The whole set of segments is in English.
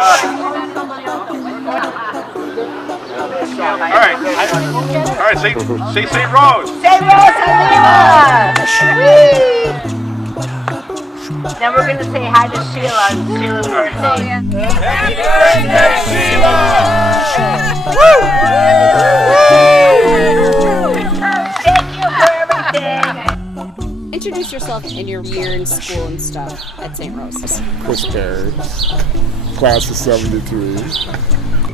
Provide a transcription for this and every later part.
All right, say St. Rose. St. Rose and Lima. Then we're going to say hi to Sheila. Sheila's birthday. Happy birthday, Sheila! Thank you for everything. Introduce yourself and your year in school and stuff at St. Rose. Chris Perry, class of 73.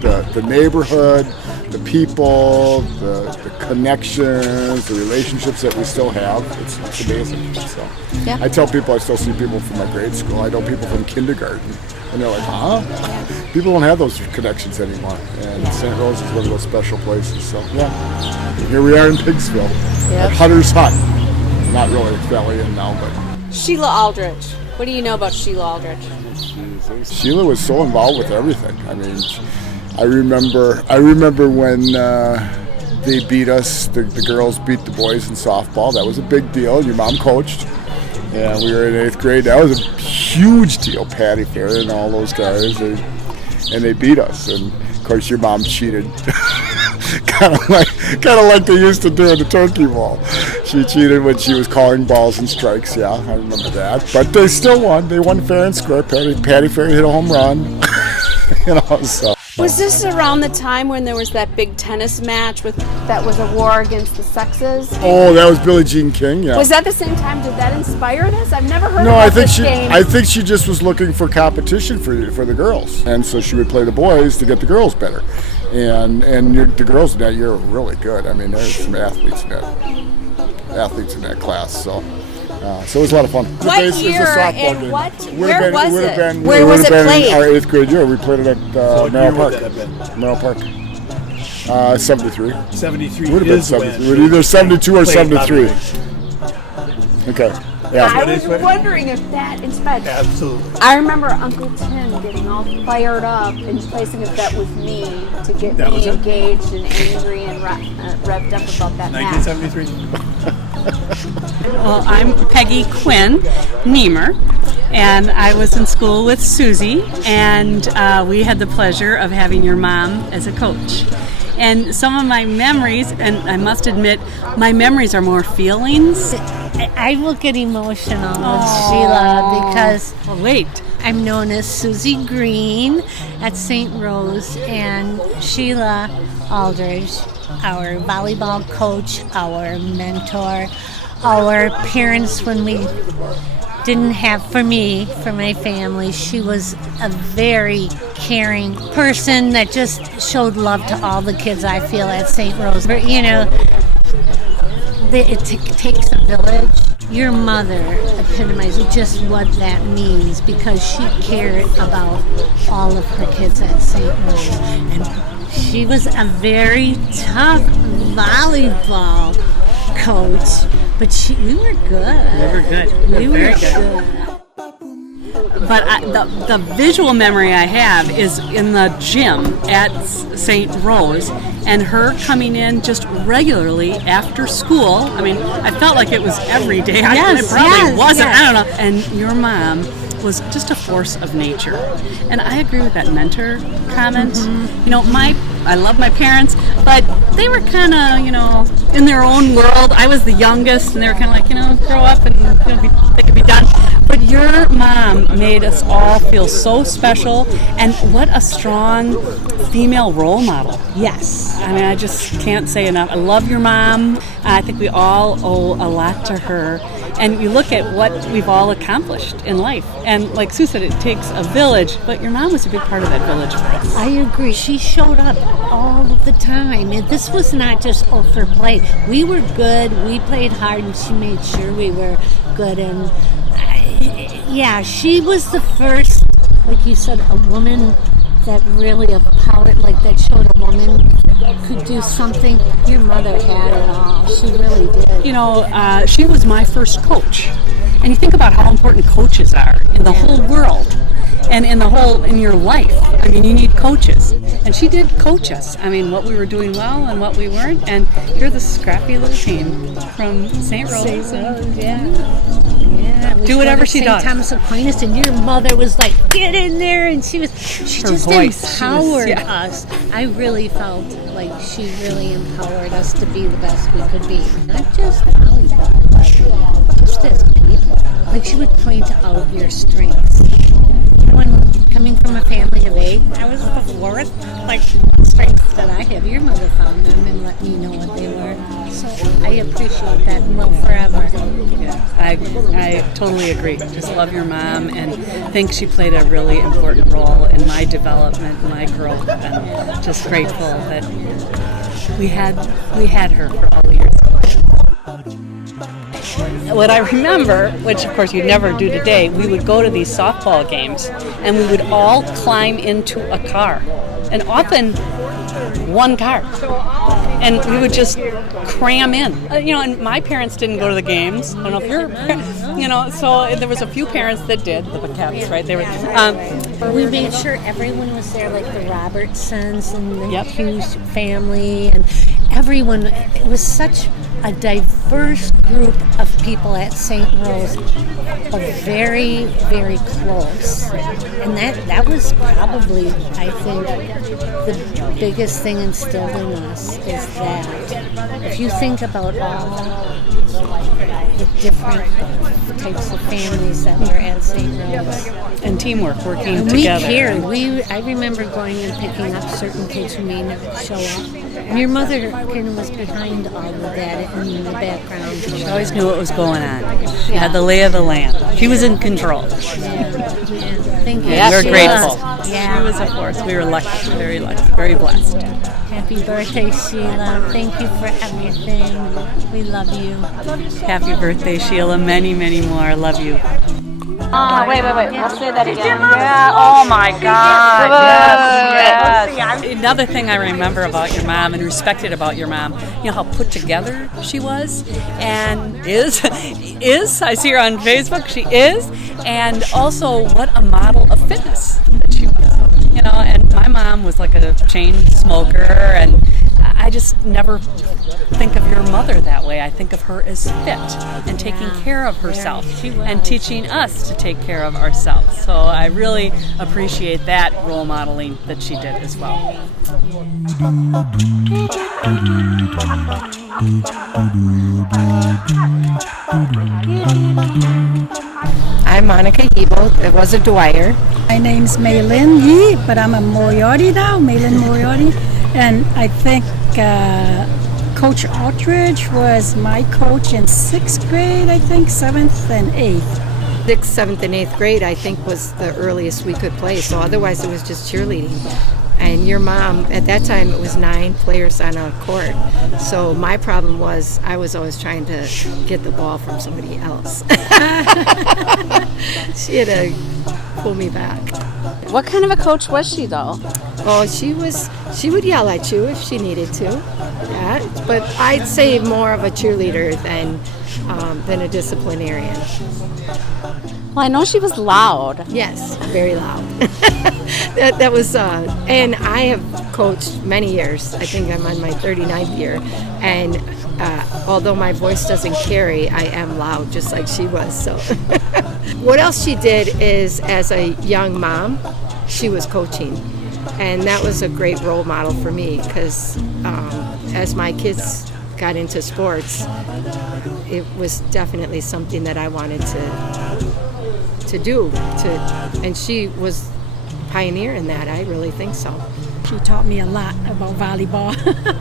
The neighborhood, the people, the connections, the relationships that we still have, it's amazing. So Yeah. I tell people I still see people from my grade school. I know people from kindergarten. And they're like, huh? People don't have those connections anymore. And St. Rose is one of those special places. So yeah, here we are in Piggsville at Hunter's Hut. Not really, it's Valley Inn now, but. Sheila Aldrich. What do you know about Sheila Aldrich? Sheila was so involved with everything. I mean, I remember when they beat us, the girls beat the boys in softball. That was a big deal. Your mom coached. And we were in 8th grade. That was a huge deal. Patty Fair and all those guys. And they beat us. And of course your mom cheated. kind of like they used to do in the turkey bowl. She cheated when she was calling balls and strikes. Yeah, I remember that. But they still won. They won fair and square. Patty Fair hit a home run. So. Was this around the time when there was that big tennis match that was a war against the sexes? Oh, that was Billie Jean King, yeah. Was that the same time? Did that inspire this? I've never heard No, about I think this game. I think she just was looking for competition for the girls. And so she would play the boys to get the girls better. And the girls in that year were really good. I mean, there's some athletes in that class, so it was a lot of fun. What year and what? Where was it? Where was it played? Our 8th grade year. We played it at Merrill Park. Merrill Park. 73. 73 would have been 73. Either 72 or 73. Okay. Yeah. I was wondering if that inspired. Absolutely. I remember Uncle Tim getting all fired up and placing a bet with me to get me engaged and angry and revved up about that match. 1973. Well, I'm Peggy Quinn Niemer, and I was in school with Susie, and we had the pleasure of having your mom as a coach. And some of my memories, and I must admit, my memories are more feelings. I will get emotional with Sheila because I'm known as Susie Green at St. Rose, and Sheila Aldrich, our volleyball coach, our mentor, our parents when we didn't have for my family. She was a very caring person that just showed love to all the kids, I feel, at St. Rose. But, it takes a village. Your mother epitomizes just what that means because she cared about all of her kids at St. Rose. And she was a very tough volleyball coach, but we were good. We were good. But the visual memory I have is in the gym at St. Rose, and her coming in just regularly after school. I mean, I felt like it was every day. It probably wasn't. I don't know. And your mom was just a force of nature. And I agree with that mentor comment. Mm-hmm. I love my parents, but they were kind of, in their own world. I was the youngest, and they were kind of like, grow up and they could be done. But your mom made us all feel so special, and what a strong female role model. Yes. I mean, I just can't say enough. I love your mom. I think we all owe a lot to her. And you look at what we've all accomplished in life. And like Sue said, it takes a village, but your mom was a big part of that village for us. I agree. She showed up all of the time. This was not just for play. We were good. We played hard, and she made sure we were good. And she was the first, like you said, a woman that really of power, like that showed a woman could do something. Your mother had it all. She really did. She was my first coach. And you think about how important coaches are in the whole world and in your life. I mean, you need coaches. And she did coach us. I mean, what we were doing well and what we weren't. And you're the scrappy little team from St. Rose. St. Rose, yeah. Yeah, do whatever she does. St. Thomas Aquinas, and your mother was like, get in there, and she Her just voice, empowered yeah. us. I really felt like she really empowered us to be the best we could be. Not just volleyball, but just as people. Like, she would point out your strengths. Coming from a family of 8, I was the fourth. Like, strengths that I have, your mother found them and let me know what they were. So I appreciate that and will forever. Yeah, I totally agree. Just love your mom and think she played a really important role in my development, my growth, and just grateful that we had her for all the years. What I remember, which of course you'd never do today, we would go to these softball games and we would all climb into a car, and often one car, and we would just cram in. And my parents didn't go to the games. I don't know if you're, so there was a few parents that did, the Paquettes, right? They were. We made sure everyone was there, like the Robertsons and the Hughes family, and everyone. It was such a diverse group of people at St. Rose, but very, very close. And that was probably, I think, the biggest thing instilled in us is that if you think about all the different types of families that were at St. Rose. And teamwork, working and together. We cared. I remember going and picking up certain kids who may not show up. And your mother kind of was behind all of that in the background. She always knew what was going on. She had the lay of the land. She was in control. Thank you. Yeah, we're grateful. Yeah. She was a force. We were lucky, very blessed. Happy birthday, Sheila. Thank you for everything. We love you. Happy birthday, Sheila. Many, many more. Love you. Wait. Let's say that again. Yeah. Oh my God. Yes. Another thing I remember about your mom and respected about your mom, how put together she was and is. I see her on Facebook. She is, and also what a model of fitness that she was. And my mom was like a chain smoker, and I just never think of your mother that way. I think of her as fit and taking care of herself and teaching us to take care of ourselves. So I really appreciate that role modeling that she did as well. I'm Monica Hebel. It was a Dwyer. My name's Maylin Yee, but I'm a Moriarty now, Maylin Moriarty. And I think Coach Aldrich was my coach in 6th grade, I think, 7th and 8th. 6th, 7th, and 8th grade, I think, was the earliest we could play. So otherwise it was just cheerleading. And your mom, at that time, it was 9 players on a court. So my problem was I was always trying to get the ball from somebody else. She had to pull me back. What kind of a coach was she, though? Oh, she would yell at you if she needed to. Yeah, but I'd say more of a cheerleader than a disciplinarian. Well, I know she was loud. Yes, very loud. that was, and I have coached many years. I think I'm on my 39th year. And although my voice doesn't carry, I am loud, just like she was. So, what else she did is, as a young mom, she was coaching. And that was a great role model for me because as my kids got into sports, it was definitely something that I wanted to do. And she was a pioneer in that. I really think so. She taught me a lot about volleyball.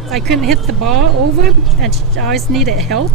I couldn't hit the ball over, and she always needed help.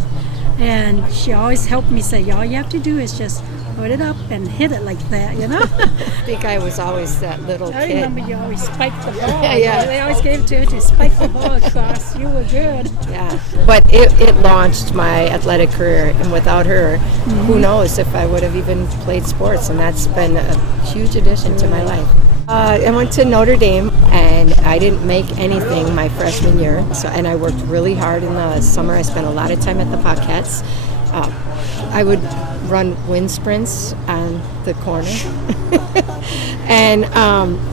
And she always helped me say, all you have to do is just put it up and hit it like that, I think I was always that little I kid. remember you always spiked the ball. Yeah. They always gave it to you to spike the ball across. You were good. Yeah, but it launched my athletic career, and without her, who knows if I would have even played sports, and that's been a huge addition to my life. I went to Notre Dame, and I didn't make anything my freshman year, and I worked really hard in the summer. I spent a lot of time at the Paquettes. I would run wind sprints on the corner. And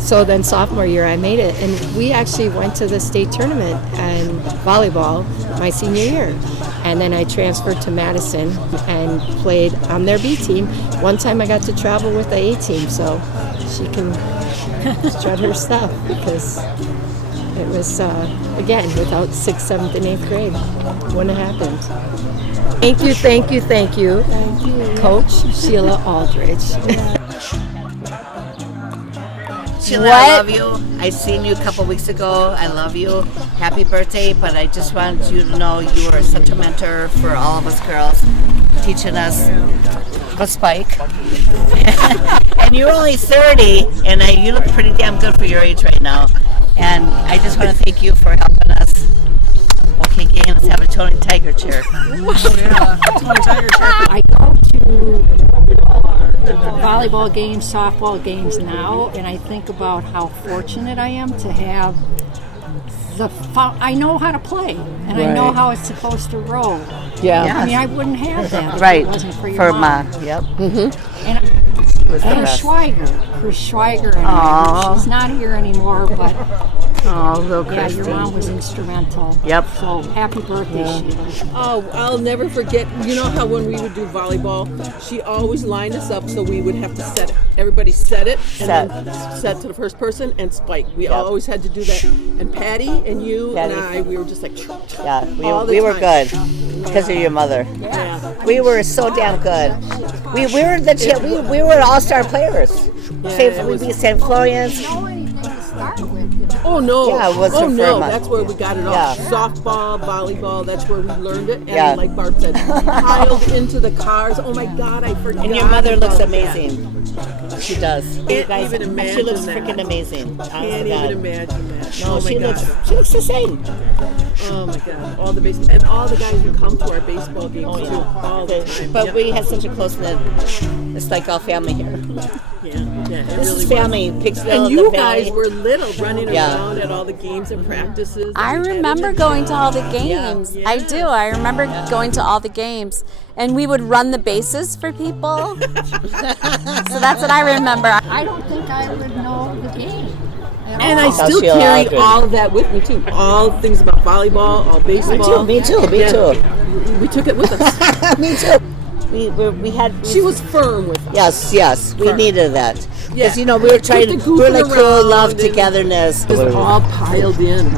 so then sophomore year I made it, and we actually went to the state tournament in volleyball my senior year. And then I transferred to Madison and played on their B team. One time I got to travel with the A team, so she can strut her stuff because it was, again, without 6th, 7th, and 8th grade. Wouldn't have happened. Thank you, thank you, thank you. Thank you. Coach Sheila Aldrich. Sheila, I love you. I seen you a couple weeks ago. I love you. Happy birthday, but I just want you to know you are such a mentor for all of us girls, teaching us a spike. And you're only 30, and you look pretty damn good for your age right now. And I just want to thank you for helping us. Okay, gang, let's have a Tony Tiger chair. Tony Tiger chair. I go to volleyball games, softball games now, and I think about how fortunate I am to have I know how to play, and I know how it's supposed to roll. Yeah. I mean, I wouldn't have that if Right. it wasn't for your mom. Yep. And Was the Chris best. Schweiger, and Aw. she's not here anymore, but Oh, little yeah, Christy. your mom was instrumental. Yep. So happy birthday, Sheila. Oh, I'll never forget. You know how when we would do volleyball, she always lined us up so we would have to set it. Everybody set it, and then set to the first person and spike. We always had to do that. And Patty and you and I, we were just like, Yeah, all the we were time. good because of your mother. Yeah. We were so damn good. We were the we were all-star players. We beat St. Florian's. Oh no! Yeah, it was oh her no! first. That's where we got it all. Yeah. Softball, volleyball. That's where we learned it. And Yeah. like Barb said, piled into the cars. Oh my God! I forgot. And your mother looks about amazing. She does. You guys, even imagine she looks that. freaking amazing. Honest Can't to God. even imagine that. No, oh my she God. looks the same. Oh my God! All the baseball and all the guys who come to our baseball games too. All the time. But Yep. we had such a close knit. It's like all family here. Yeah, it This really is family. Piggsville, And the you valley. guys were little, running Yeah. around at all the games and practices. I remember going to all the games. Yeah. I do. I remember going to all the games. And we would run the bases for people. So that's what I remember. I don't think I would know the game. And I That's still Sheila carry Aldrich. all of that with me too. All things about volleyball, all baseball. Me too. We took it with us. Me too. We had. She was firm with us. Yes. We needed that Yeah. because we were trying. Took the We were like goofing cool, around love, and togetherness. Just all piled in.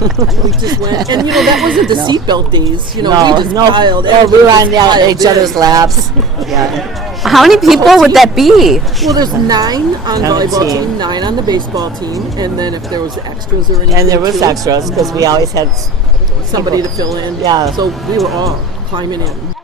We just went, and that wasn't the seatbelt days. We just piled. No, we were on Everybody just each piled other's in. laps. Yeah. How many people would that be? Well, there's 9 on On the volleyball team. team, 9 on the baseball team, and then if there was extras or anything, And there was too, extras because we always had somebody to fill in. Yeah. So we were all climbing in.